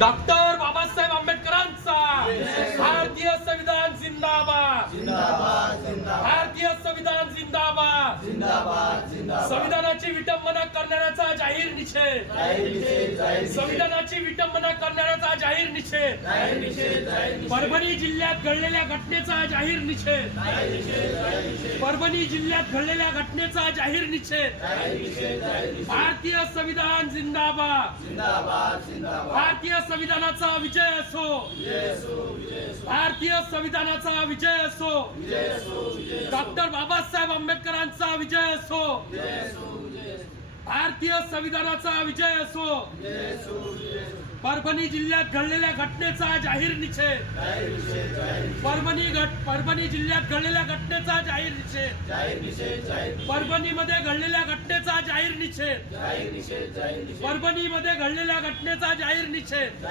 Doctor Babasaheb आंबेडकरांचा भारतीय संविधान जिंदाबाद. भारतीय संविधान जिंदाबाद. संविधानाची विटंबना करणाऱ्याचा जाहीर निषेध. संविधानाची विटंबना निषेध. परभणी जिल्ह्यात घडलेल्या घटनेचा जाहीर निषेध. परभणी जिल्ह्यात घडलेल्या घटनेचा जाहीर निषेध. भारतीय संविधान जिंदाबाद. भारतीय संविधानाचा विजय असो. भारतीय संविधानाचा विजय असो. डॉक्टर बाबासाहेब आंबेडकरांचा विजय असो. भारतीय संविधानाचा विजय असो. परभणी जिल्ह्यात घडलेल्या घटनेचा जाहीर निषेध. परभणी घट परभणी जिल्ह्यात घडलेल्या घटनेचा जाहीर निषेध. परभणीमध्ये घडलेल्या घटनेचा जाहीर निषेध. परभणीमध्ये घडलेल्या घटनेचा जाहीर निषेध.